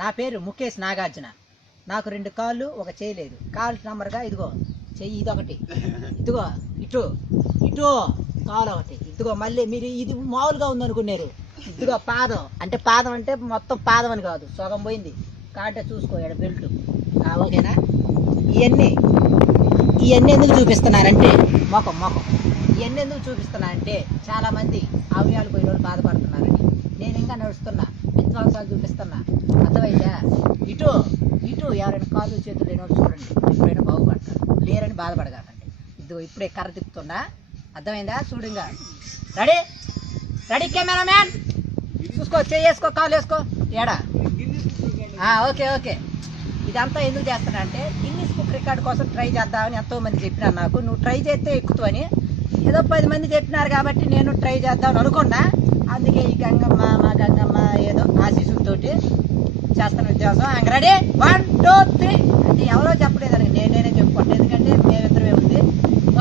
నా పేరు ముఖేష్ నాగార్జున. నాకు 2 కాళ్ళు, ఒక చేయి లేదు. కాలు నంబర్గా ఇదిగో చెయ్యి ఇదొకటి, ఇదిగో ఇటు ఇటు కాలు ఒకటి, ఇదిగో మళ్ళీ మీరు ఇది మామూలుగా ఉందనుకున్నారు. ఇదిగో పాదం అంటే మొత్తం పాదం అని కాదు, సగం పోయింది. కాంటే చూసుకో ఇక్కడ బెల్ట్. ఓకేనా? ఇవన్నీ ఎందుకు చూపిస్తున్నానంటే మొఖం ఇవన్నీ ఎందుకు చూపిస్తున్నానంటే చాలామంది అవయాలు పోయిన వాళ్ళు బాధపడుతున్నారని. నేను ఇంకా నడుస్తున్నా, విధ్వంసాలు చూపిస్తున్నా. అర్థమైందా? ఇటు ఎవరైనా కాళ్ళు చేతులు లేని వాళ్ళు చూడండి, ఎప్పుడైనా బాగుపడతారు. లేరని బాధపడగలండి. ఇదిగో ఇప్పుడే కర్ర తిప్పుతున్నా. అర్థమైందా? చూడంగా. రెడీ కెమెరామ్యాన్, చూసుకో, చేసుకో, కాలు వేసుకో. ఏడా? ఓకే. ఇదంతా ఎందుకు చేస్తున్నా అంటే గిన్నిస్ బుక్ రికార్డ్ కోసం ట్రై చేద్దామని ఎంతోమంది చెప్పినారు నాకు. నువ్వు ట్రై చేస్తే ఎక్కువని ఏదో 10 మంది చెప్పినారు కాబట్టి నేను ట్రై చేద్దామని అనుకున్నా. అందుకే ఈ మా గంగమ్మ ఏదో ఆశీస్సులతోటి చేస్తున్న వ్యత్యాసం. అంగ రెడీ 1 2 3 అంటే ఎవరో చెప్పలేదని నేనే చెప్పుకోండి, ఎందుకంటే మేమిద్దరమే ఉంది.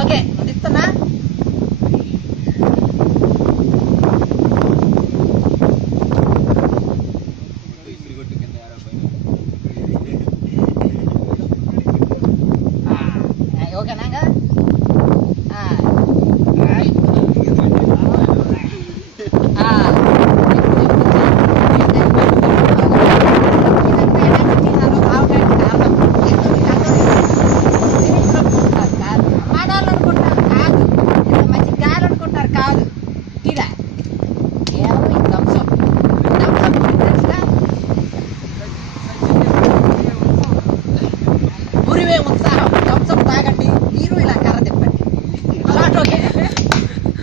ఓకే, ముందు ఇస్తున్నా.